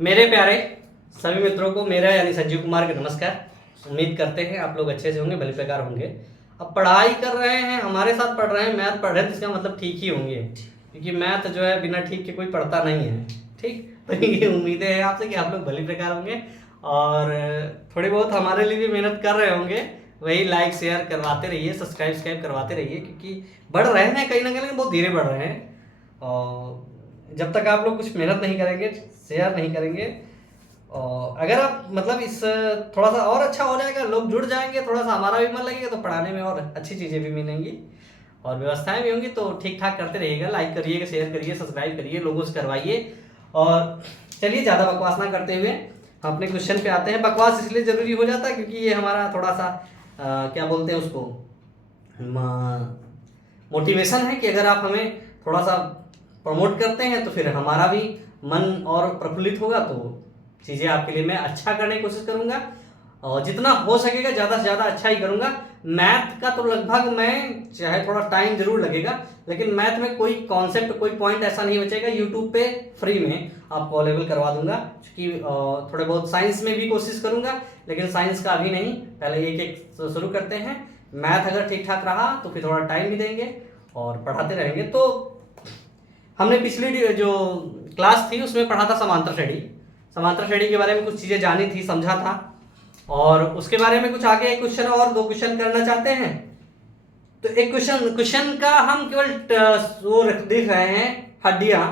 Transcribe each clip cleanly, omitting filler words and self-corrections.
मेरे प्यारे सभी मित्रों को मेरा यानी संजीव कुमार का नमस्कार। उम्मीद करते हैं आप लोग अच्छे से होंगे, भले प्रकार होंगे। अब पढ़ाई कर रहे हैं, हमारे साथ पढ़ रहे हैं, मैथ पढ़ रहे हैं, तो इसका मतलब ठीक ही होंगे, क्योंकि मैथ जो है बिना ठीक के कोई पढ़ता नहीं है। ठीक, तो ये उम्मीदें हैं आपसे कि आप लोग भले प्रकार होंगे और थोड़ी बहुत हमारे लिए भी मेहनत कर रहे होंगे। वही लाइक शेयर करवाते रहिए, सब्सक्राइब करवाते रहिए, क्योंकि बढ़ रहे हैं कहीं ना कहीं, बहुत धीरे बढ़ रहे हैं। और जब तक आप लोग कुछ मेहनत नहीं करेंगे, शेयर नहीं करेंगे, और अगर आप मतलब इस थोड़ा सा और अच्छा हो जाएगा, लोग जुड़ जाएंगे, थोड़ा सा हमारा भी मन लगेगा, तो पढ़ाने में और अच्छी चीज़ें भी मिलेंगी और व्यवस्थाएं भी होंगी। तो ठीक ठाक करते रहिएगा, लाइक करिएगा, शेयर करिए, सब्सक्राइब करिए, लोगों से करवाइए। और चलिए ज़्यादा बकवास ना करते हुए हम अपने क्वेश्चन पे आते हैं। बकवास इसलिए ज़रूरी हो जाता है क्योंकि ये हमारा थोड़ा सा क्या बोलते हैं उसको, मोटिवेशन है कि अगर आप हमें थोड़ा सा प्रमोट करते हैं तो फिर हमारा भी मन और प्रफुल्लित होगा। तो चीज़ें आपके लिए मैं अच्छा करने की कोशिश करूँगा और जितना हो सकेगा ज़्यादा से ज़्यादा अच्छा ही करूँगा। मैथ का तो लगभग मैं, चाहे थोड़ा टाइम जरूर लगेगा, लेकिन मैथ में कोई कॉन्सेप्ट, कोई पॉइंट ऐसा नहीं बचेगा, यूट्यूब पे फ्री में आपको अवेलेबल करवा दूंगा। क्योंकि थोड़े बहुत साइंस में भी कोशिश करूँगा, लेकिन साइंस का अभी नहीं, पहले एक एक शुरू करते हैं। मैथ अगर ठीक ठाक रहा तो फिर थोड़ा टाइम भी देंगे और पढ़ाते रहेंगे। तो हमने पिछली जो क्लास थी उसमें पढ़ा था समांतर श्रेणी के बारे में कुछ चीज़ें जानी थी, समझा था, और उसके बारे में कुछ आगे एक क्वेश्चन और दो क्वेश्चन करना चाहते हैं। तो एक क्वेश्चन का हम केवल वो लिख रहे हैं, हड्डियां,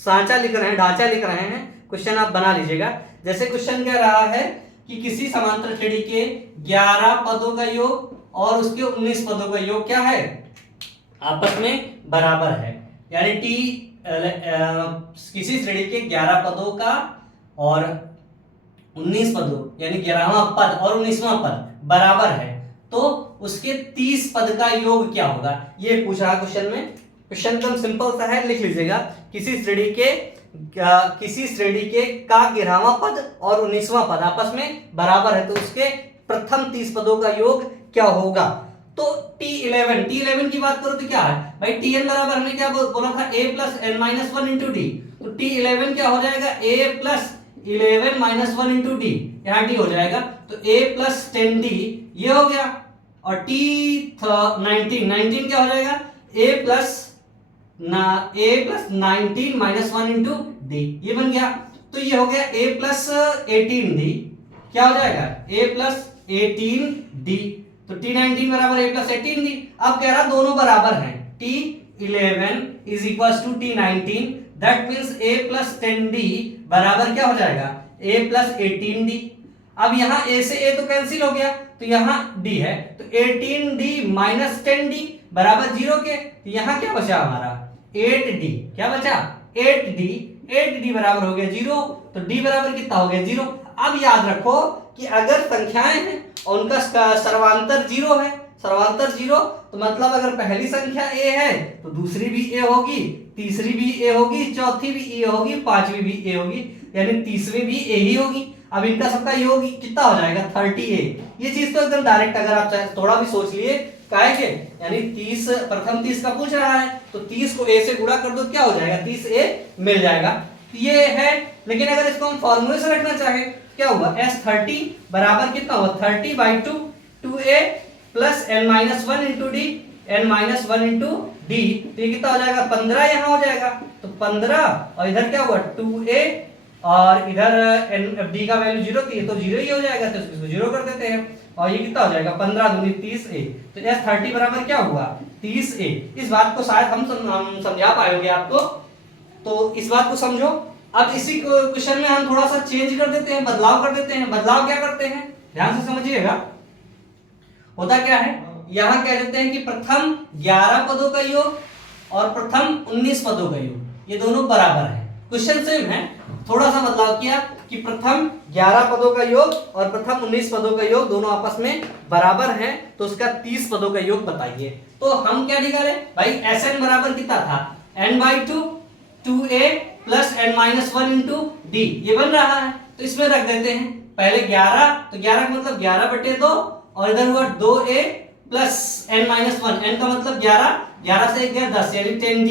सांचा लिख रहे हैं, ढांचा लिख रहे हैं। क्वेश्चन आप बना लीजिएगा। जैसे क्वेश्चन कह रहा है कि किसी समांतर श्रेणी के 11 पदों का योग और उसके 19 पदों का योग क्या है, आपस में बराबर है। यानी किसी श्रेणी के 11 पदों का और 19 पदों, यानी 11वां पद और 19वां पद बराबर है, तो उसके 30 पद का योग क्या होगा, ये पूछा है क्वेश्चन में। क्वेश्चन एकदम सिंपल सा है, लिख लीजिएगा। किसी श्रेणी के का 11वां पद और 19वां पद आपस में बराबर है, तो उसके प्रथम 30 पदों का योग क्या होगा। तो T11 की बात करो तो क्या है भाई, Tn बराबर हमने क्या बोला था, a plus n minus one into D. तो T11 क्या हो जाएगा, a plus 11 minus one into D, यहाँ डी हो जाएगा, तो a प्लस 10d ये हो गया। और T19 क्या हो जाएगा, a plus 19 minus one into D, ये बन गया। तो ये हो गया a प्लस 18d, क्या हो जाएगा, a प्लस 18d। तो T19 बराबर a प्लस 18d। अब कह रहा दोनों बराबर हैं, T11 is equal to T19, that means a plus 10d बराबर क्या हो जाएगा, a प्लस 18d। अब यहाँ a से a तो कैंसिल हो गया, तो यहाँ d है, तो 18d माइनस 10d बराबर 0 के। तो यहाँ क्या बचा हमारा, 8d, क्या बचा, 8d बराबर हो गया 0। तो d बराबर कितना हो गया, 0। अब याद रखो कि अगर संख्याएं हैं और उनका सर्वांतर 0 है, सर्वांतर 0, तो मतलब अगर पहली संख्या a है तो दूसरी भी a होगी, तीसरी भी a होगी, चौथी भी a होगी, पांचवी भी a होगी, यानी तीसरी भी a ही होगी। अब इनका सबका योग कितना हो जाएगा, 30a। ये चीज तो एकदम डायरेक्ट, अगर आप चाहे थोड़ा भी सोच लिए काहे के, यानी 30 प्रथम 30 का पूछ रहा है, तो 30 को a से गुणा कर दो, क्या हो जाएगा, 30a मिल जाएगा। ये है। लेकिन अगर इसको हम फॉर्मूले से रखना चाहे क्या हुआ, S30 बराबर कितना हुआ, 30/2 2a plus n minus one into D, n minus one into D, तो ये कितना हो जाएगा, 15 यहाँ हो जाएगा। तो 15 और इधर क्या हुआ 2a और इधर d का वैल्यू 0 थी, तो 0 ही हो जाएगा, तो इसको 0 कर देते हैं। और ये कितना हो जाएगा, 15 दूनी 30a। तो S30 बराबर क्या हुआ, 30a। इस बात को शायद हम समझा पाएंगे आपको, तो इस बात को समझो। अब इसी क्वेश्चन में हम थोड़ा सा चेंज कर देते हैं, बदलाव कर देते हैं। बदलाव क्या करते हैं, ध्यान से समझिएगा। होता क्या है, यहां कह देते हैं कि प्रथम 11 पदों का योग और प्रथम 19 पदों का योग, ये दोनों बराबर है। क्वेश्चन सेम है, थोड़ा सा बदलाव किया कि प्रथम 11 पदों का योग और प्रथम 19 पदों का योग दोनों आपस में बराबर हैं, तो उसका 30 पदों का योग बताइए। तो हम क्या निकाले भाई, Sn बराबर कितना था, n/2 2a plus n minus one into D, ये बन रहा है। तो इसमें रख देते हैं पहले 11, तो 11 का मतलब 11/2 और इधर हुआ 2a plus n minus one, n का मतलब 11, 11 से 1 गया 10, यानी 10d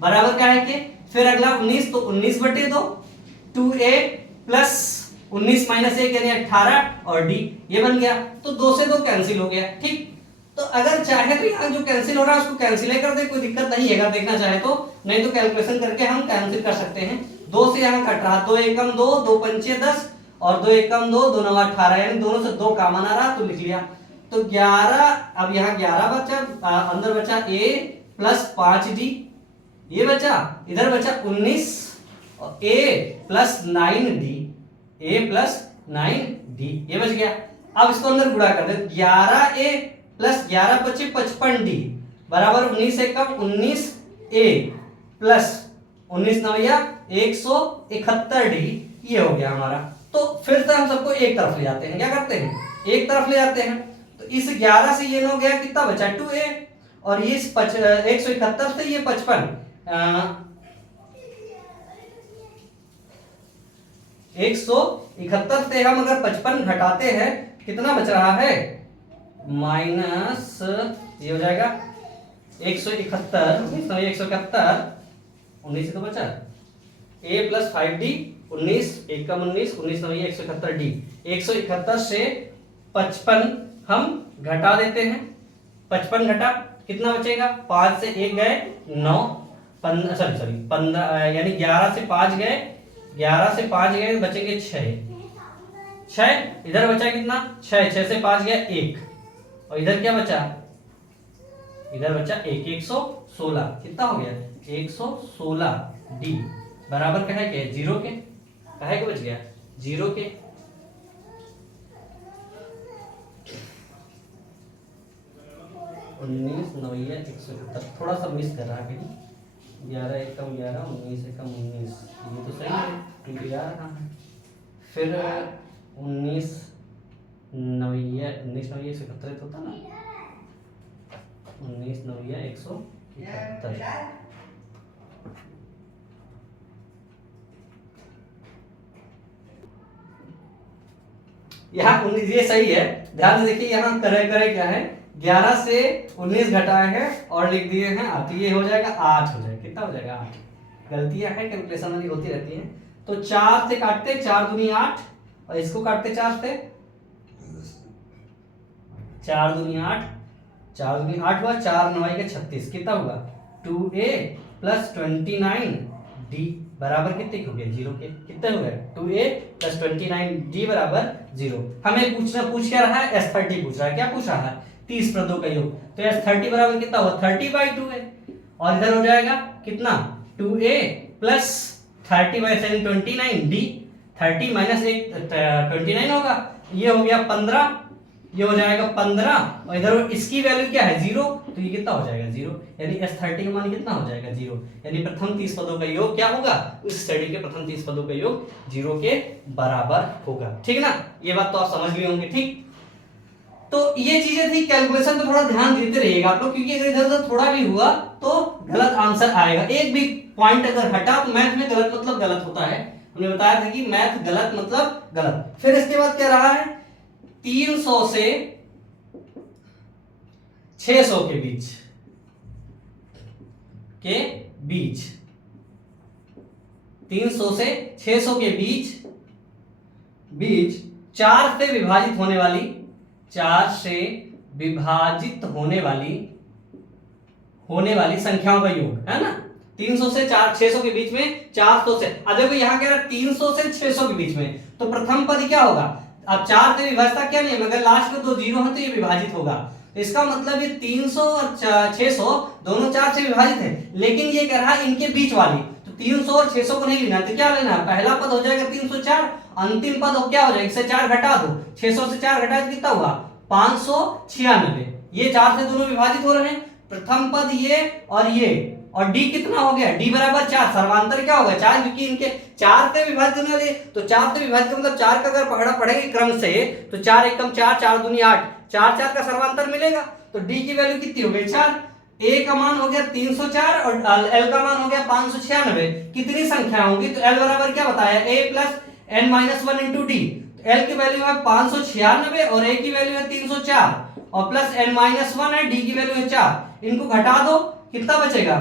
बराबर क्या है कि, फिर अगला 19, तो 19/2 2a प्लस 19 माइनस 1 यानी 18 और डी ये बन गया। तो 2 से 2 कैंसिल हो गया। ठीक, तो अगर चाहे तो यहाँ जो कैंसिल हो रहा है उसको कैंसिल ही कर दे, कोई दिक्कत नहीं है अगर देखना चाहे तो, नहीं तो कैलकुलेशन करके हम कैंसिल कर सकते हैं। 2 से यहाँ कट रहा, 2 एकम 2, 2 पंचे 10 और 2 एकम 2, 2 नवा 18, यानी दोनों से 2 कॉमन आ रहा तो लिख लिया। तो 11, अब यहाँ 11 बचा, अंदर बचा a प्लस 5d, ये बचा, इधर बचा 19 और a plus 9d, a plus 9d ये बच गया। अब इसको अंदर गुणा कर दे, 11a प्लस 11 बचे 55d बराबर 19 एकम 19a प्लस 19 नवैया 171d ये हो गया हमारा। तो फिर से हम सबको एक तरफ ले जाते हैं, क्या करते हैं एक तरफ ले जाते हैं। तो इस 11 से ये हो गया कितना बचा 2a और ये 171 से ये 55 171 से हम अगर 55 घटाते हैं कितना बच रहा है माइनस, ये हो जाएगा 171 171 19 तो बचा a plus 5d 19 Ekam 19 19 नवैया 171d 171 से 55 हम घटा देते हैं। 55 घटा कितना बचेगा, 5 से 1 गए 9 सॉरी 15 यानी 11 से 5 गए, 11 से 5 गए बचेंगे 6 इधर बचा कितना 6 से 5 गया 1 और इधर क्या बचा, इधर बचा 116 कितना हो गया 116 डी बराबर क्या है, क्या 0 के, क्या है बच गया 0 के। उन्नीस नवैया 171 थोड़ा सा मिस कर रहा है कहीं, 11 एकम 11 19 एकम 19 ये तो सही है, क्योंकि यार कहाँ है, फिर 19 नवैया 171 होता ना, 19 नवैया 171 यहाँ 19 ये सही है। ध्यान से देखिए यहाँ करे क्या है, 11 से 19 घटाए हैं और लिख दिए हैं 8, ये हो जाएगा 8 हो जाएगा, कितना हो जाएगा 8। गलतियां हैं कैलकुलेशन वाली होती रहती हैं। तो 4 से काटते 4 दूनी 8 और इसको काटते 4 से 4 दूनी 8 4 दूनी 8 हुआ, 4 9 के 36 कितना हुआ 2a प्लस 29d बराबर कितने हो गए 0 के, कितने हो गए 2a प्लस 29d बराबर 0। हमें पूछ क्या रहा है s30 पूछ रहा है, क्या पूछ रहा है 30 पदों का योग, तो s30 बराबर कितना हुआ 30/2 है और इधर हो जाएगा कितना 2a प्लस 30/29d 30 माइनस 1 29 होगा, ये हो गया 15, ये हो जाएगा 15 और इधर इसकी वैल्यू क्या है 0, तो ये कितना हो जाएगा 0, यानी s30 का मान कितना हो जाएगा 0, यानी प्रथम 30 पदों का योग क्या होगा, उस स्टडी के प्रथम 30 पदों का योग 0 के बराबर होगा। ठीक ना, ये बात तो आप समझ लिए होंगे। ठीक, तो ये चीजें थी, कैलकुलेशन पे थोड़ा ध्यान देते रहिएगा आप लोग, क्योंकि अगर इधर उधर थोड़ा भी हुआ तो गलत आंसर आएगा। एक भी पॉइंट अगर हटा तो मैथ में गलत मतलब गलत होता है, हमने बताया था कि मैथ गलत मतलब गलत। फिर इसके बाद क्या रहा है 300 से 600 के बीच 300 से 600 के बीच 4 से विभाजित होने वाली 4 से विभाजित होने वाली संख्याओं का योग है ना। 300 से 600 के बीच में 400 से, देखो यहाँ कह रहा 300 से 600 के बीच में, तो प्रथम पद क्या होगा, अब 4 से विभाजता क्या नहीं है, मगर लास्ट में 2 जीरो है तो ये विभाजित होगा, तो इसका मतलब ये 300 और 600 दोनों 4 से विभाजित है, लेकिन ये कह रहा है इनके बीच वाली, तो 300 और 600 को नहीं लेना, तो क्या लेना है, पहला पद हो जाएगा 304, अंतिम पद हो क्या हो जाएगा, इससे 4 घटा दो, 600 से 4 घटा तो कितना हुआ 596, ये 4 से दोनों विभाजित हो रहे हैं, प्रथम पद ये, और डी कितना हो गया, डी बराबर 4, सर्वांतर क्या होगा 4, क्योंकि इनके 4 से विभाजित होने वाले, तो 4 से विभाजित मतलब 4 का अगर पढ़ा पढ़ेंगे क्रम से तो 4 एकम 4 4 दूनी 8 4 4 का सर्वांतर मिलेगा, तो डी की वैल्यू कितनी हो गई 4, ए का मान हो गया 304 और एल का मान हो गया 596, कितनी संख्या होगी, तो एल बराबर क्या बताया a plus n minus 1 into D, L की वैल्यू है 596 और a की वैल्यू है 304 और प्लस n माइनस 1 है, डी की वैल्यू है 4, इनको घटा दो कितना बचेगा,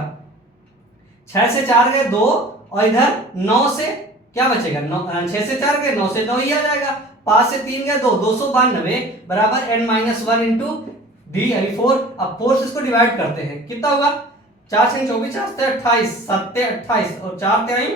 6 से 4 गए 2 और इधर 9 से क्या बचेगा 6 से 4 गए 9 से 9 ही आ जाएगा, 5 से 3 गए 2, 292 बराबर n-1 इंटू डी आई 4। अब 4 से इसको डिवाइड करते हैं, कितना होगा 4 से 24, 4 से 28, 7 28 और 4 से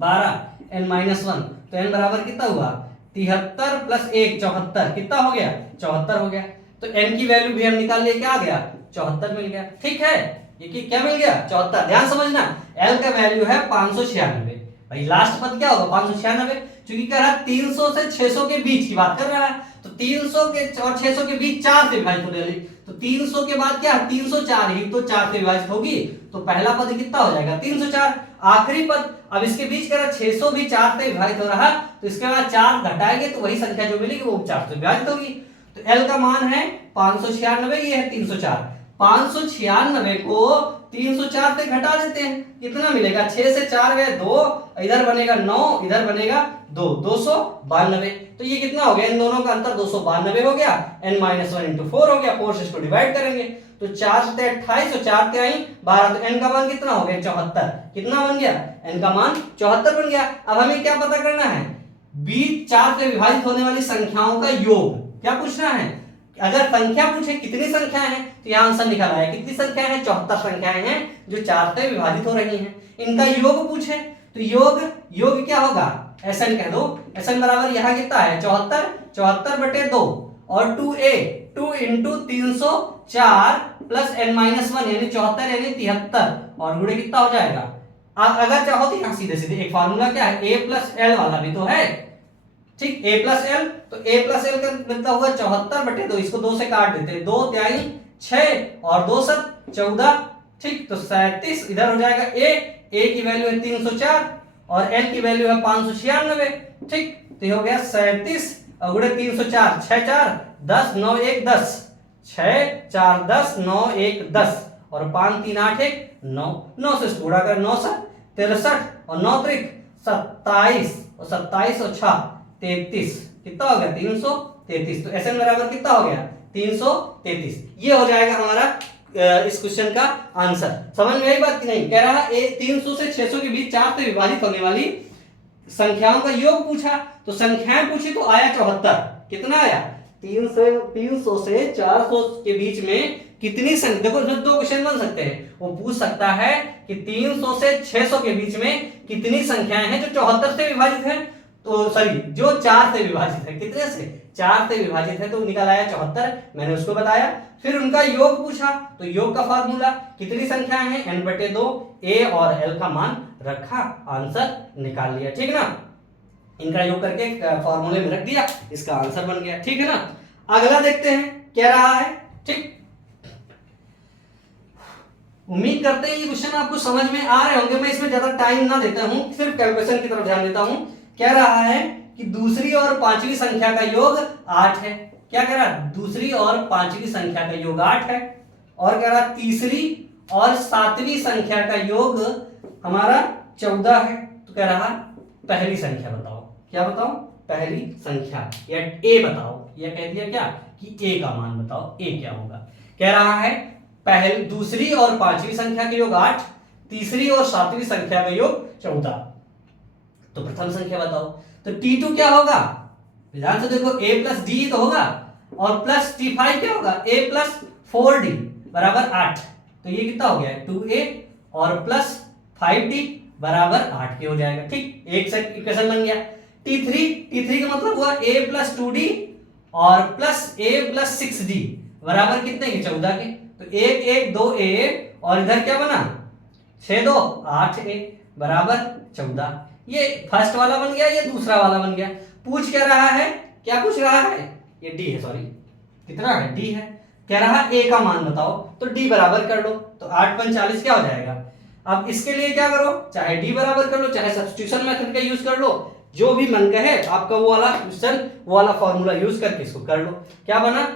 12 n-1, तो n बराबर कितना हुआ 73 प्लस 1 74, कितना हो गया 74 हो गया। तो n की वैल्यू भी हम निकाल लिए, क्या आ गया 74 मिल गया। ठीक है, ये कि क्या मिल गया 74। ध्यान समझना, l का वैल्यू है 596। भाई लास्ट पद क्या होगा 596, क्योंकि कह रहा है 300 से 600 के बीच की बात कर रहा है, तो 300 के और 600 के बीच 4 से विभाजित होने वाली, तो 300 के बाद क्या 304 ही तो 4 से विभाजित होगी, तो पहला पद कितना हो जाएगा 304। आखिरी पद, अब इसके बीच कह रहा 600 भी 4 से विभाजित हो रहा, तो इसके बाद 4 घटाएंगे तो वही संख्या जो मिलेगी वो 4 से विभाजित होगी। तो L का मान है 596, ये है 304। 596 को 304 से घटा देते हैं, कितना मिलेगा 6 से 4 गए 2, इधर बनेगा 9, इधर बनेगा 2, 292। तो ये कितना हो गया, इन दोनों का अंतर 292 हो गया, n-1 इंटू 4 हो गया। 4 से इसको डिवाइड करेंगे तो 4 से 28 और 4 से आई 12, तो n का मान कितना हो गया 74। कितना बन गया n का मान 74 बन गया। अब हमें क्या पता करना है, बीच 4 से विभाजित होने वाली संख्याओं का योग क्या पूछना है। अगर संख्या पूछे कितनी संख्याएं हैं, तो यहाँ आंसर निकल आया, कितनी संख्याएं हैं 74 संख्याएं हैं जो 4 से विभाजित हो रही हैं। इनका योग पूछे तो योग क्या होगा Sn कह दो, Sn बराबर यहाँ कितना है 74 बटे 2 और 2a 2 इंटू 304 प्लस n-1 यानी 74 यानी 73 और गुणे कितना हो जाएगा। अगर चाहो तो यहाँ सीधे सीधे एक फार्मूला क्या है a प्लस एल वाला भी तो है, ठीक a प्लस एल, तो a प्लस एल का मतलब हुआ 74 बटे 2, इसको 2 से काट देते हैं, 2 त्याई 6 और 2 7 14, ठीक तो 37 इधर हो जाएगा। a की वैल्यू है 304 और l की वैल्यू है 596, ठीक तो ये हो गया 37 और गुणे 304, 6 4 10 9 1 10, 6 4 10 9 1 10 और 5 3 8 1 9, 9 से इसको गुणा कर 9 7 63 और 9 3 27 और 27 और 6 33, कितना हो गया 333। तो Sn बराबर कितना हो गया 333। ये हो जाएगा हमारा इस क्वेश्चन का आंसर। समझ में आई बात कि नहीं। कह रहा है 300 से 600 के बीच 4 से विभाजित होने वाली संख्याओं का योग पूछा, तो संख्याएं पूछी तो आया 74। कितना आया 300 से 400 के बीच में कितनी संख्या, देखो इसमें 2 क्वेश्चन बन सकते हैं। वो पूछ सकता है कि 300 से 600 के बीच में कितनी संख्याएं हैं जो 74 से विभाजित है, तो सॉरी जो 4 से विभाजित है, कितने से 4 से विभाजित है, तो निकल आया 74, मैंने उसको बताया। फिर उनका योग पूछा, तो योग का फार्मूला कितनी संख्याएं हैं n बटे 2, a और l का मान रखा, आंसर निकाल लिया, ठीक ना। इनका योग करके फार्मूले में रख दिया, इसका आंसर बन गया, ठीक है ना। अगला देखते हैं क्या रहा है, ठीक। उम्मीद करते हैं ये क्वेश्चन आपको समझ में आ रहे होंगे। मैं इसमें ज्यादा टाइम ना देता हूं, सिर्फ कैलकुलेशन की तरफ ध्यान देता हूं। क्या रहा है कि दूसरी और पांचवी संख्या का योग 8 है। क्या कह रहा है दूसरी और पांचवी संख्या का योग 8 है, और कह रहा तीसरी और सातवीं संख्या का योग हमारा 14 है। तो कह रहा पहली संख्या बताओ, क्या बताओ पहली संख्या, या a बताओ, या कह दिया क्या कि a का मान बताओ, a क्या होगा। कह रहा है दूसरी और पांचवी संख्या का योग 8, तीसरी और सातवीं संख्या का योग 14। तो प्रथम संख्या बताओ। तो T2 क्या होगा, ध्यान से देखो a प्लस डी तो होगा, और प्लस T5 क्या होगा a प्लस 4d बराबर 8। तो ये कितना हो गया 2a और प्लस 5d बराबर 8 के हो जाएगा, ठीक। एक से इक्वेशन बन गया। T3 का मतलब हुआ a प्लस 2d और प्लस a प्लस 6d बराबर कितने के 14 के। तो 1 1 2a और इधर क्या बना 6 2 8a बराबर 14। ये फर्स्ट वाला बन गया, ये दूसरा वाला बन गया। पूछ क्या रहा है, क्या पूछ रहा है, ये d है, सॉरी कितना है d है। कह रहा a का मान बताओ, तो d बराबर कर लो, तो 8 5 40 क्या हो जाएगा। अब इसके लिए क्या करो, चाहे d बराबर कर लो, चाहे सब्स्टिट्यूशन मेथड का यूज कर लो, जो भी मन कहे आपका वो वाला क्वेश्चन, वो वाला फॉर्मूला यूज करके इसको कर लो। क्या बना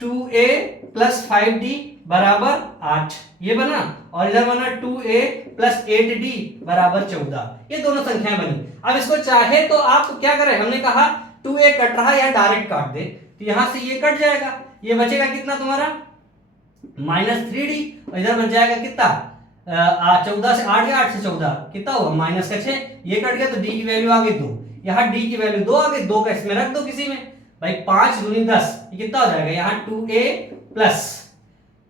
2a प्लस 5d बराबर 8, ये बना, और इधर बना 2a प्लस 8d बराबर 14। ये दोनों संख्याएं बनी। अब इसको चाहे तो आप क्या करें, हमने कहा 2a कट रहा है या डायरेक्ट काट दे, तो यहां से ये कट जाएगा, ये बचेगा कितना तुम्हारा -3d, और इधर बच जाएगा कितना 14 से 8 गया, 8 से 14 कितना हुआ माइनस का 6, ये कट गया तो डी की वैल्यू आ गई 2, यहाँ डी की वैल्यू 2 आ गई, 2 का इसमें रख दो किसी में भाई, 5 दूनी 10, ये कितना हो जाएगा, यहाँ 2a प्लस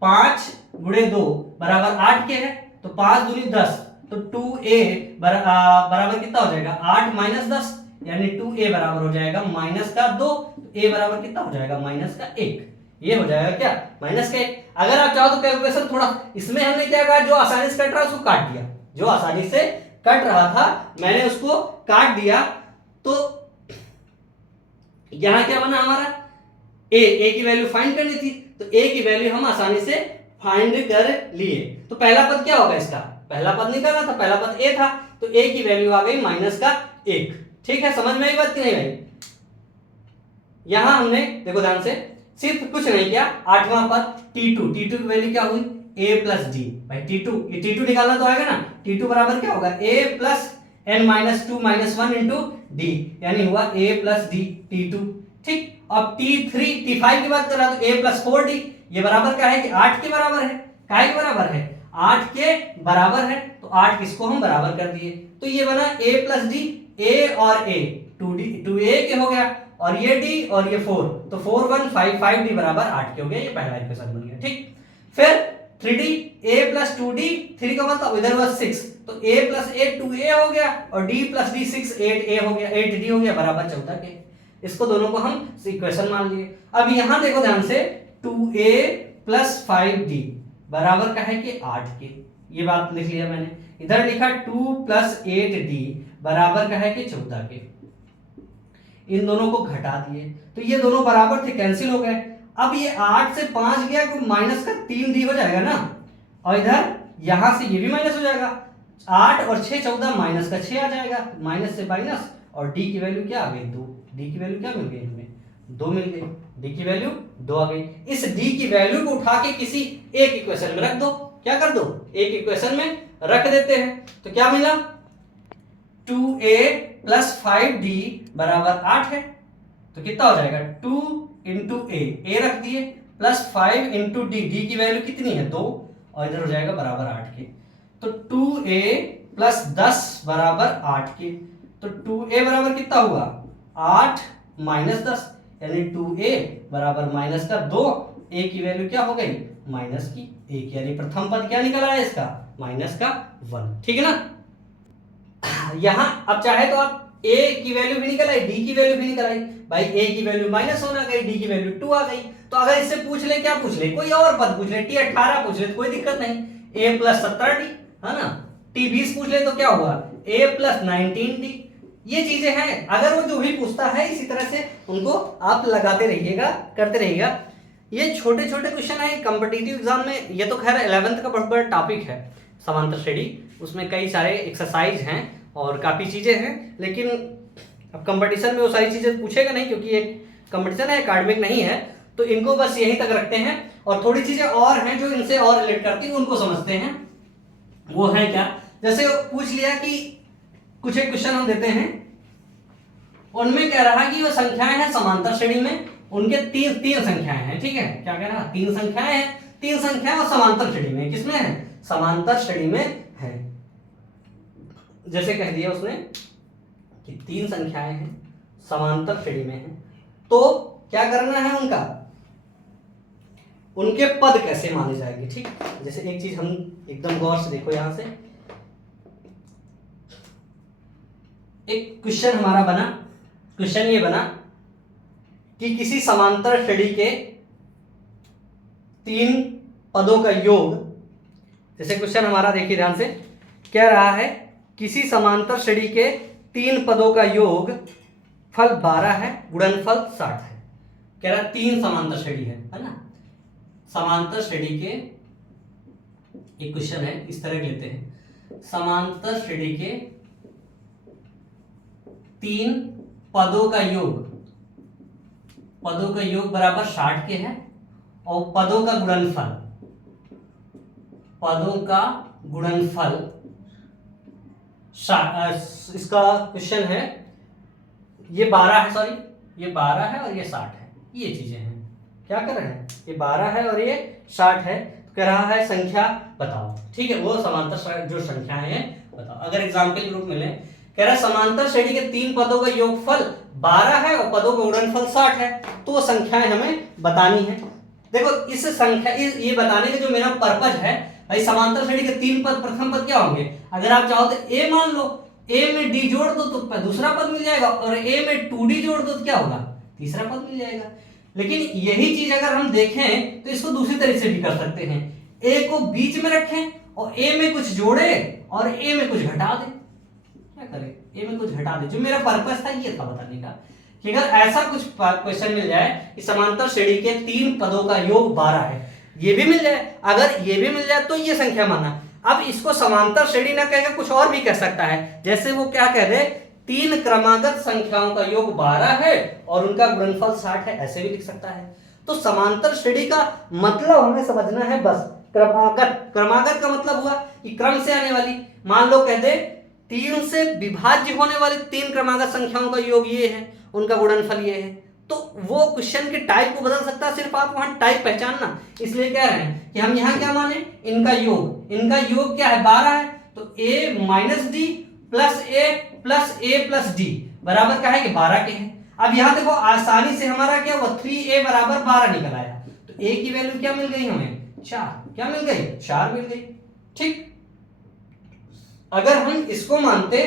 5 गुणे 2 बराबर 8 के है, तो 5 दूनी 10, तो 2a बराबर कितना हो जाएगा 8 माइनस 10, यानी 2a बराबर हो जाएगा माइनस का 2, a बराबर कितना हो जाएगा माइनस का 1, ये हो जाएगा क्या माइनस का 1। अगर आप चाहो तो कैलकुलेशन थोड़ा, इसमें हमने क्या कहा, जो आसानी से कट रहा उसको काट दिया, जो आसानी से कट रहा था मैंने उसको काट दिया, तो यहां क्या बना हमारा a की वैल्यू फाइंड करनी थी, तो a की वैल्यू हम आसानी से फाइंड कर लिए। तो पहला पद क्या होगा इसका, पहला पद निकालना था, पहला पद a था, तो a की वैल्यू आ गई माइनस का 1। ठीक है, समझ में आई बात कि नहीं भाई। यहां हमने देखो ध्यान से सिर्फ कुछ नहीं किया, 8वां पद t2 की वैल्यू क्या हुई a प्लस डी, भाई t2 ये t2 निकालना तो आएगा ना, t2 बराबर क्या होगा a plus n minus 2 minus 1 into D, यानी हुआ a प्लस डी t2। ठीक, अब t3 t5 की बात कर रहा तो a प्लस 4d, ये बराबर क्या है कि 8 के बराबर है, काहे के बराबर है 8 के बराबर है, तो 8 किसको हम बराबर कर दिए, तो ये बना a प्लस डी, a और a 2a के हो गया, और ये d और ये 4, तो 4 1 5 5d बराबर 8 के हो गया, ये पहला इक्वेशन बन गया। ठीक, फिर 3d a प्लस 2d, 3 का मतलब इधर हुआ 6, तो a प्लस a 2a हो गया, और d प्लस d 6 8a हो गया, 8d हो गया बराबर 14 के, इसको दोनों को हम इक्वेशन मान लिए। अब यहां देखो ध्यान से 2a प्लस 5d बराबर का है कि 8 के, ये बात लिख लिया मैंने, इधर लिखा 2 प्लस 8d बराबर का है कि 14 के, इन दोनों को घटा दिए तो ये दोनों बराबर थे, कैंसिल हो गए। अब ये 8 से 5 गया तो माइनस का 3d हो जाएगा ना, और इधर यहां से ये भी माइनस हो जाएगा, 8 और 6 14, माइनस का 6 आ जाएगा, माइनस से माइनस, और d की वैल्यू क्या आ गई 2, d की वैल्यू क्या मिल गई हमें 2 मिल गई, d की वैल्यू 2 आ गई। इस d की वैल्यू को उठा के किसी एक इक्वेशन में रख दो, क्या कर दो एक इक्वेशन में रख देते हैं, तो क्या मिला 2a प्लस 5d बराबर 8 है, तो कितना हो जाएगा 2 इंटू a रख दिए, प्लस 5 इंटू d, d की वैल्यू कितनी है 2, और इधर हो जाएगा बराबर 8 के, तो 2a प्लस 10 बराबर 8 के, तो 2a बराबर कितना हुआ 8 माइनस 10, यानी 2a बराबर माइनस का 2, a की वैल्यू क्या हो गई माइनस की 1, यानी प्रथम पद क्या निकल आया इसका माइनस का 1। ठीक है ना, यहां अब चाहे तो आप a की वैल्यू भी निकल आई, d की वैल्यू भी निकल आई, भाई a की वैल्यू माइनस होना गई, d की वैल्यू 2 आ गई, तो अगर इससे पूछ ले क्या पूछ ले, कोई और पद पूछ ले, t18 पूछ ले तो कोई दिक्कत नहीं, a प्लस 17d है ना, t20 पूछ ले तो क्या हुआ a प्लस 19d, ये चीजें हैं, अगर वो जो भी पूछता है इसी तरह से उनको आप लगाते रहिएगा, करते रहिएगा। ये छोटे छोटे क्वेश्चन है कॉम्पिटिटिव एग्जाम में, ये तो खैर 11th का बहुत बड़ा टॉपिक है समांतर श्रेणी, उसमें कई सारे एक्सरसाइज हैं और काफ़ी चीज़ें हैं, लेकिन अब कंपटीशन में वो सारी चीज़ें पूछेगा नहीं, क्योंकि एक कंपटीशन है एकेडमिक नहीं है, तो इनको बस यहीं तक रखते हैं, और थोड़ी चीज़ें और हैं जो इनसे और रिलेट करती हैं उनको समझते हैं। वो है क्या, जैसे पूछ लिया कि कुछ एक क्वेश्चन हम देते हैं, उनमें कह रहा कि वो संख्याएं हैं समांतर श्रेणी में, उनके तीन संख्याएं हैं, ठीक है, क्या कह रहा 3 संख्याएं हैं, 3 संख्याएं और समांतर श्रेणी में, किसमें है समांतर श्रेणी में है। जैसे कह दिया उसने कि 3 संख्याएं हैं समांतर श्रेणी में है, तो क्या करना है उनका, उनके पद कैसे माने जाएंगे। ठीक, जैसे एक चीज हम एकदम गौर से देखो, यहां से एक क्वेश्चन हमारा बना, क्वेश्चन ये बना कि किसी समांतर श्रेणी के 3 पदों का योग, जैसे क्वेश्चन हमारा देखिए ध्यान से, कह रहा है किसी समांतर श्रेणी के 3 पदों का योग फल 12 है, गुणनफल 60 है। कह रहा 3 समांतर श्रेणी है ना, समांतर श्रेणी के, एक क्वेश्चन है इस तरह लेते हैं, समांतर श्रेणी के 3 पदों का योग, पदों का योग बराबर 60 के है, और पदों का गुणनफल, पदों का गुणनफल इसका क्वेश्चन है, ये 12 है, सॉरी ये 12 है और ये 60 है, ये चीजें हैं, क्या कर रहे हैं, ये 12 है और ये 60 है, तो कह रहा है संख्या बताओ, ठीक है, वो समांतर जो संख्याएं हैं बताओ। अगर एग्जाम्पल के रूप में लें, कह रहा है समांतर श्रेणी के 3 पदों का योगफल 12 है और पदों का गुणनफल 60 है, तो वो संख्याएं हमें बतानी है। देखो इस संख्या ये बताने का जो मेरा पर्पज है भाई, समांतर श्रेणी के 3 पद, प्रथम पद क्या होंगे, अगर आप चाहो तो a मान लो, a में d जोड़ दो तो दूसरा पद मिल जाएगा, और a में 2d जोड़ दो तो क्या होगा, तीसरा पद मिल जाएगा। लेकिन यही चीज अगर हम देखें तो इसको दूसरी तरीके से भी कर सकते हैं, a को बीच में रखें और a में कुछ जोड़े और a में कुछ घटा दे। क्या करें, a में कुछ घटा दे। जो मेरा पर्पस था ये था बताने का कि अगर ऐसा कुछ क्वेश्चन मिल जाए कि समांतर श्रेणी के 3 पदों का योग 12 है, ये भी मिल जाए, अगर ये भी मिल जाए तो ये संख्या मानना। अब इसको समांतर श्रेणी ना कहेगा, कुछ और भी कह सकता है, जैसे वो क्या कह दे, 3 क्रमागत संख्याओं का योग 12 है और उनका गुणनफल 60 है, ऐसे भी लिख सकता है। तो समांतर श्रेणी का मतलब हमें समझना है बस क्रमागत। क्रमागत का मतलब हुआ कि क्रम से आने वाली, मान लो कह दे 3 से विभाज्य होने वाली 3 क्रमागत संख्याओं का योग ये है, उनका गुणनफल ये है, तो वो क्वेश्चन के टाइप को बदल सकता है, सिर्फ आप वहां टाइप पहचानना। इसलिए कह रहे हैं कि हम यहाँ क्या माने, इनका योग क्या है, 12 है, तो a minus D plus A plus D बराबर क्या है कि 12 के हैं। अब यहाँ देखो आसानी से हमारा क्या हुआ, 3a बराबर 12 निकल आया, तो a की वैल्यू क्या मिल गई हमें, 4। क्या मिल गई, 4 मिल गई। ठीक, अगर हम इसको मानते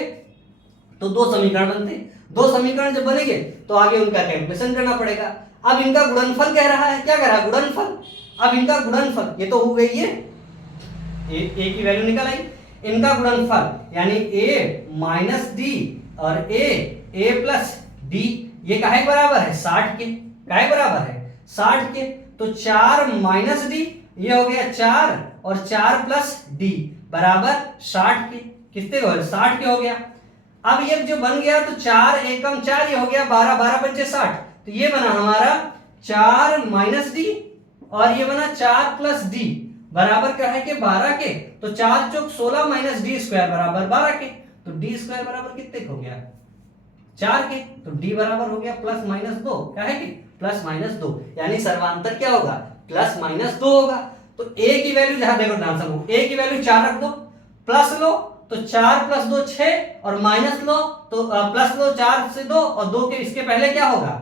तो 2 समीकरण बनते, 2 समीकरण जब बनेंगे तो आगे उनका कैलकुलेशन करना पड़ेगा। अब इनका गुणनफल कह रहा है, क्या कह रहा है, गुणनफल। अब इनका गुणनफल ये तो हो गई, ये a की वैल्यू निकल आई, इनका गुणनफल यानी a माइनस डी और a प्लस डी, ये काहे बराबर है, 60 के। काहे बराबर है, 60 के। तो 4 माइनस डी, ये हो गया 4 और 4 प्लस डी बराबर 60 के। कितने हो, 60 के हो गया। अब ये जो बन गया तो 4 एकम 4, ये हो गया 12, 12 पंचे 60, तो ये बना हमारा 4 माइनस डी और ये बना 4 प्लस डी बराबर क्या है कि 12 के। तो 4 चौक 16 माइनस डी स्क्वायर बराबर 12 के, तो डी स्क्वायर बराबर कितने हो गया, 4 के। तो डी बराबर हो गया प्लस माइनस 2, क्या है कि प्लस माइनस 2, यानी सर्वांतर क्या होगा, प्लस माइनस 2 होगा। तो a की वैल्यू जहां देखो ध्यान से, a की वैल्यू 4 रख दो, प्लस लो तो 4 प्लस 2 6 और माइनस लो तो प्लस लो 4 से 2 और 2 के इसके पहले क्या होगा,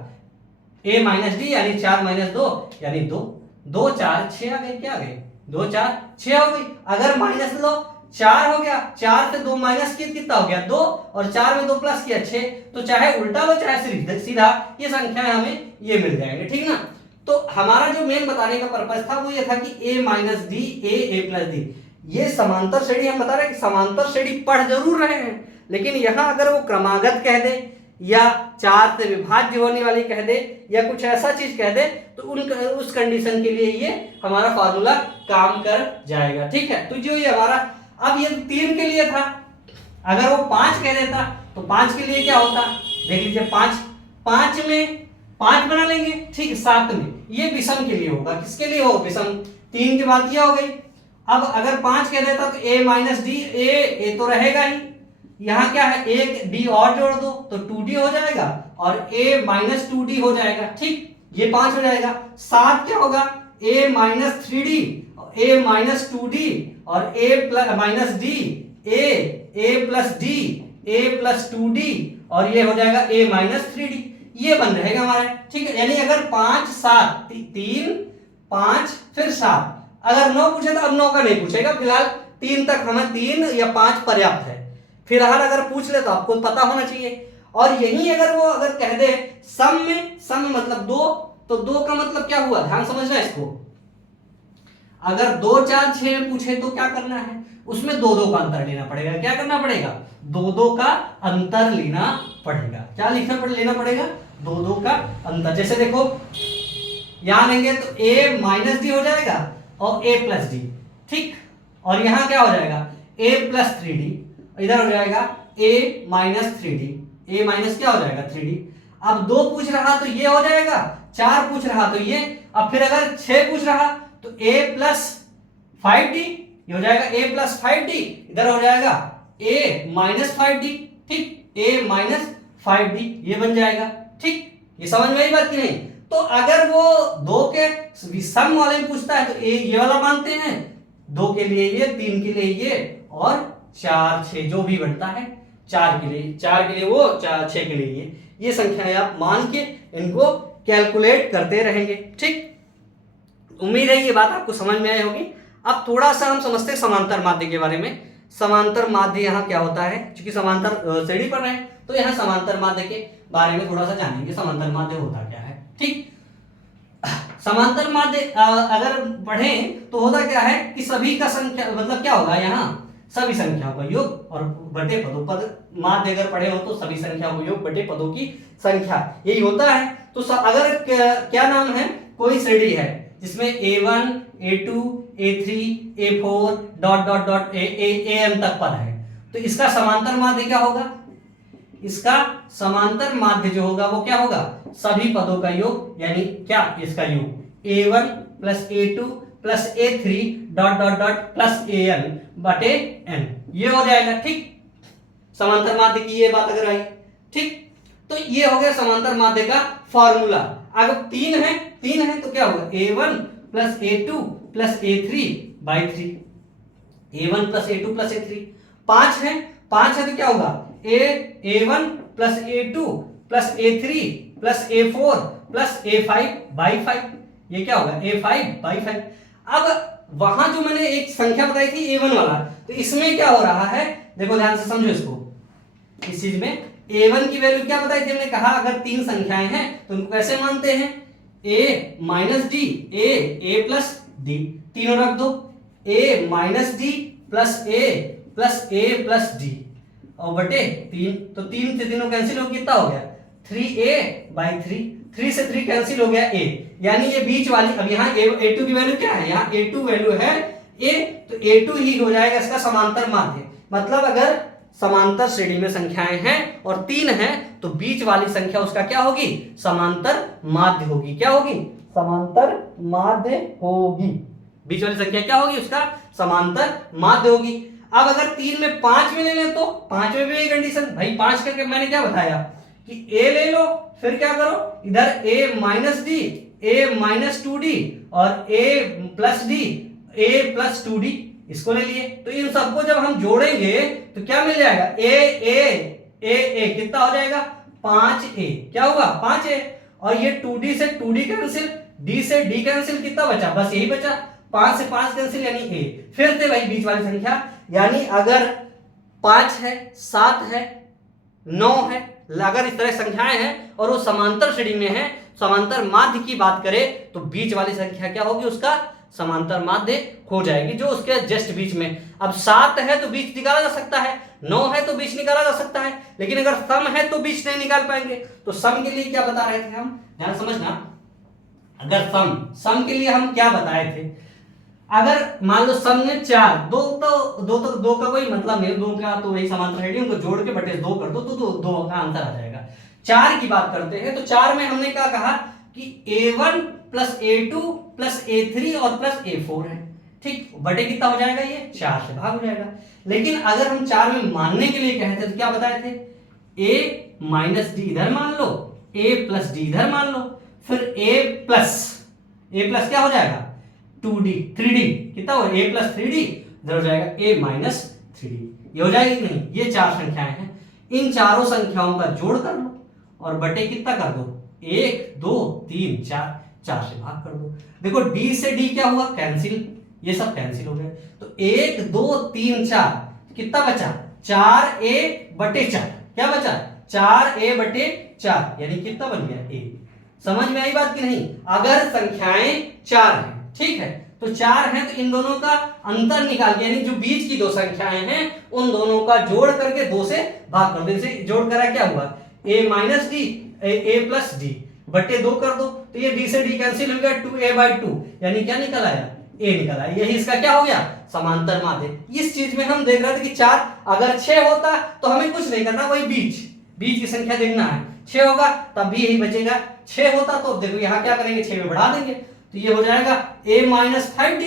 a माइनस डी यानी 4 माइनस 2 यानी 2, 2 4 6 आ गए, क्या आ गए, 2 4 6 हो गई। अगर माइनस लो 4 हो गया, 4 से 2 माइनस किया कितना हो गया 2 और 4 में 2 प्लस किया 6, तो चाहे उल्टा लो चाहे सीधा ये संख्याएं हमें ये मिल जाएंगे, ठीक ना। तो हमारा जो मेन बताने का पर्पस था वो ये था कि a minus D a plus D, ये समांतर श्रेणी हम बता रहे हैं कि समांतर श्रेणी पढ़ जरूर रहे हैं, लेकिन यहां अगर वो क्रमागत कह दे या 4 से विभाज्य होने वाली कह दे या कुछ ऐसा चीज कह दे तो उस कंडीशन के लिए ये हमारा फार्मूला काम कर जाएगा, ठीक है। तो जो ये हमारा अब ये 3 के लिए था, अगर वो 5 कह देता तो 5 के लिए क्या होता, देख लीजिए 5 में 5 बना लेंगे, ठीक, 7 में ये विषम के लिए होगा, किसके लिए हो, विषम। 3 के बाद ये हो गई। अब अगर 5 कह देता तो a माइनस डी, a तो रहेगा ही, यहाँ क्या है एक d और जोड़ दो तो 2d हो जाएगा और a माइनस 2d हो जाएगा, ठीक, ये 5 हो जाएगा। 7 क्या होगा, a minus 3d, a minus 2d और a plus minus d, a plus d, a plus 2d और ये हो जाएगा a माइनस 3d, ये बन रहेगा हमारा, ठीक है। यानी अगर 5 7 3 5 फिर 7, अगर 9 पूछे तो अब 9 का नहीं पूछेगा, फिलहाल 3 तक हमें 3 या 5 पर्याप्त है। फिलहाल अगर पूछ ले तो आपको पता होना चाहिए। और यही अगर वो अगर कह दे सम मतलब 2, तो 2 का मतलब क्या हुआ, ध्यान समझना इसको। अगर 2 4 6 में पूछे तो क्या करना है, उसमें 2 2 का अंतर लेना पड़ेगा। क्या करना पड़ेगा, 2 2 का अंतर लेना पड़ेगा। क्या लेना पड़ेगा, 2 2 का अंतर। जैसे देखो यहां लेंगे तो a माइनस डी हो जाएगा और a प्लस डी, ठीक, और यहां क्या हो जाएगा a प्लस 3d, इधर हो जाएगा a minus 3d, a minus क्या हो जाएगा 3d। अब 2 पूछ रहा तो ये हो जाएगा, 4 पूछ रहा तो ये, अब फिर अगर 6 पूछ रहा तो a प्लस 5d, ये हो जाएगा a प्लस 5d, इधर हो जाएगा a माइनस 5d, ठीक, a माइनस 5d ये बन जाएगा, ठीक। ये समझ में आई बात की नहीं। तो अगर वो 2 के सम वाले में पूछता है तो ये वाला मानते हैं, 2 के लिए ये, 3 के लिए ये, और 4 6 जो भी बनता है 4 के लिए वो, 4 6 के लिए ये संख्याएं आप मान के इनको कैलकुलेट करते रहेंगे। ठीक, उम्मीद है ये बात आपको समझ में आई होगी। अब थोड़ा सा हम समझते हैं समांतर माध्य के बारे में। समांतर माध्य यहाँ क्या होता है, क्योंकि समांतर श्रेणी पढ़ रहे हैं तो यहाँ समांतर माध्य के बारे में थोड़ा सा जानेंगे, समांतर माध्य होता क्या है। ठीक, समांतर माध्य अगर पढ़ें तो होता क्या है कि सभी का संख्या मतलब क्या होगा, यहाँ सभी संख्याओं का योग और बटे पदों, पद माध्य अगर पढ़े हो तो सभी संख्याओं को योग बटे पदों की संख्या, यही होता है। तो अगर क्या नाम है, कोई श्रेणी है जिसमें A1 A2 A3 A4 dot dot dot AM तक पद है, तो इसका समांतर माध्य क्या होगा, इसका समांतर माध्य जो होगा वो क्या होगा, सभी पदों का योग, यानी क्या, इसका योग A1 plus A2 plus A3 dot dot dot plus AN बटे N, ये हो जाएगा। ठीक, समांतर माध्य की ये बात अगर आई। ठीक, तो ये हो गया समांतर माध्य का फॉर्मूला। अगर 3 है तो क्या होगा, A1 plus A2 plus A3 by 3, A1 plus A2 plus A3। 5 है तो क्या होगा, A1 plus A2 plus A3 plus A4 plus A5 by 5, ये क्या होगा, A5 बाई 5। अब वहां जो मैंने एक संख्या बताई थी A1 वाला, तो इसमें क्या हो रहा है, देखो ध्यान से समझो इसको। इस चीज में A1 की वैल्यू क्या बताई थी, हमने कहा अगर 3 संख्याएं हैं तो उनको कैसे मानते हैं, A minus D, A plus D, तीनों रख दो, A minus D plus A plus D और बटे 3, तो 3 से तीनों कैंसिल हो, कितना हो गया, 3A बाई 3, 3 से 3 कैंसिल हो गया A, यानी ये बीच वाली, अब यहाँ A2 की वैल्यू क्या है, यहाँ A2 वैल्यू है A, तो A2 ही हो जाएगा इसका समांतर माध्य। मतलब अगर समांतर श्रेणी में संख्याएं हैं और 3 हैं तो बीच वाली संख्या उसका क्या होगी, समांतर माध्य होगी। क्या होगी, समांतर माध्य होगी। बीच वाली संख्या क्या होगी, उसका समांतर माध्य होगी। अब अगर 3 में 5 में ले लें तो 5 में भी यही कंडीशन, भाई 5 करके मैंने क्या बताया कि A ले लो, फिर क्या करो, इधर A minus D, A minus 2D और A plus D, A plus 2D, इसको ले लिए। तो इन सबको जब हम जोड़ेंगे तो क्या मिल जाएगा, A कितना हो जाएगा, 5A, क्या होगा 5A, और ये 2D से 2D कैंसिल, D से D कैंसिल, कितना बचा, बस यही बचा, 5 से 5 कैंसिल यानी A। फिर से भाई बीच वाली संख्या, यानी अगर 5 है, 7 है, 9 है, अगर इस तरह संख्याएं हैं और वो समांतर श्रेणी में है, समांतर माध्य की बात करें तो बीच वाली संख्या क्या होगी, उसका समांतर माध्य हो जाएगी, जो उसके जस्ट बीच में। अब 7 है तो बीच निकाला जा सकता है, 9 है तो बीच निकाला जा सकता है, लेकिन अगर सम है तो बीच नहीं निकाल पाएंगे। तो सम के लिए क्या बता रहे थे हम, ध्यान समझना। अगर सम के लिए हम क्या बताए थे, अगर मान लो सम में 4, दो का कोई मतलब नहीं, 2 का तो वही समांतर श्रेणी, उनको जोड़ के बटे 2 कर दो तो 2 का आंसर आ जाएगा। 4 की बात करते हैं तो 4 में हमने क्या कहा कि A1 plus A2 plus A3 और प्लस A4 है। ठीक, बटे कितना हो जाएगा, ये 4 से भाग हो जाएगा। लेकिन अगर हम 4 में मानने के लिए कहते तो क्या बताए थे, A माइनस डी इधर मान लो, A प्लस डी इधर मान लो, फिर A प्लस क्या हो जाएगा 2D 3D, कितना हो, A प्लस 3D इधर हो जाएगा A माइनस 3D, ये हो जाएगी नहीं। ये 4 संख्याएं हैं, इन चारों संख्याओं का जोड़ कर लो और बटे कितना कर दो, 1 2 3 4, 4 से भाग कर दो। देखो D से D क्या हुआ, कैंसिल, ये सब कैंसिल हो गए, तो 1 2 3 4, कितना बचा, 4A बटे 4, क्या बचा, 4A बटे 4, यानी कितना बन गया A। समझ में आई बात कि नहीं। अगर संख्याएं 4 हैं, ठीक है, तो 4 हैं तो इन दोनों का अंतर निकाल के, यानी जो बीच की 2 संख्याएं हैं उन दोनों का जोड़ करके 2 से भाग कर दो। इसे जोड़ करा क्या हुआ, A minus D, A plus D बटे 2 कर दो, तो ये D से D कैंसिल हो गया, 2A बाई 2, यानी क्या निकल आया, A निकल आया। यही इसका क्या हो गया, समांतर माध्य। इस चीज में हम देख रहे थे कि 4 अगर 6 होता तो हमें कुछ नहीं करना, वही बीच की संख्या देखना है। 6 होगा तब भी यही बचेगा, 6 होता तो देखो यहाँ क्या करेंगे, 6 में बढ़ा देंगे, तो ये हो जाएगा A माइनस 5D,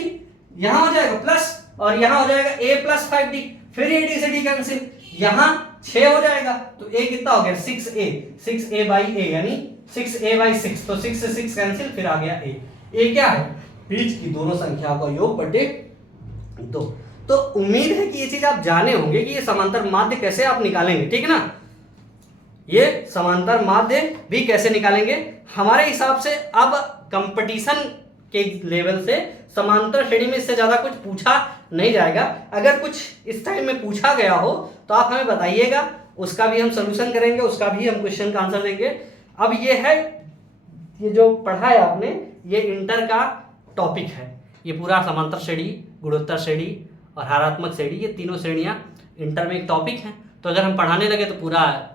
यहाँ हो जाएगा प्लस, और यहाँ हो जाएगा A प्लस 5D, फिर ये D से D कैंसिल, यहाँ 6 हो जाएगा। तो a कितना हो गया 6a बाई a यानी 6a बाई 6, तो 6 से 6 कैंसिल, फिर आ गया a क्या है बीच की दोनों संख्या का योग बटे 2। तो उम्मीद है कि ये चीज आप जाने होंगे कि ये समांतर माध्य कैसे आप निकालेंगे, ठीक है ना। ये समांतर माध्य भी कैसे निकालेंगे हमारे हिसाब से। अब कंपटीशन के लेवल से समांतर श्रेणी में इससे ज्यादा कुछ पूछा नहीं जाएगा। अगर कुछ इस टाइम में पूछा गया हो तो आप हमें बताइएगा, उसका भी हम सोल्यूशन करेंगे, उसका भी हम क्वेश्चन का आंसर देंगे। अब ये है, ये जो पढ़ा है आपने, ये इंटर का टॉपिक है। ये पूरा समांतर श्रेणी, गुणोत्तर श्रेणी और हारात्मक श्रेणी, ये तीनों श्रेणियां इंटर में एक टॉपिक है। तो अगर हम पढ़ाने लगे तो पूरा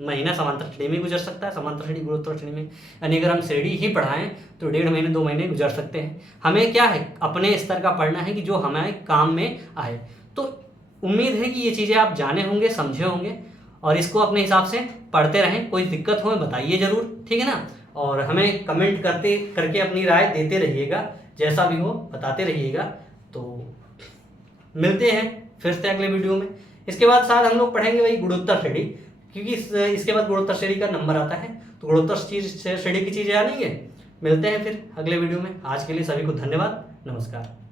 महीना समांतर श्रेणी में गुजर सकता है, समांतर श्रेणी गुणोत्तर श्रेणी में। यानी अगर हम श्रेणी ही पढ़ाएं तो 1.5 महीने 2 महीने गुजर सकते हैं। हमें क्या है अपने स्तर का पढ़ना है कि जो हमें काम में आए। तो उम्मीद है कि ये चीज़ें आप जाने होंगे, समझे होंगे और इसको अपने हिसाब से पढ़ते रहें। कोई दिक्कत हो बताइए ज़रूर, ठीक है ना। और हमें कमेंट करके अपनी राय देते रहिएगा, जैसा भी हो बताते रहिएगा। तो मिलते हैं फिर से अगले वीडियो में। इसके बाद साथ हम लोग पढ़ेंगे वही गुणोत्तर श्रेणी, क्योंकि इसके बाद गुणोत्तर श्रेणी का नंबर आता है। तो गुणोत्तर श्रेणी की चीज़ें आनी है। मिलते हैं फिर अगले वीडियो में। आज के लिए सभी को धन्यवाद, नमस्कार।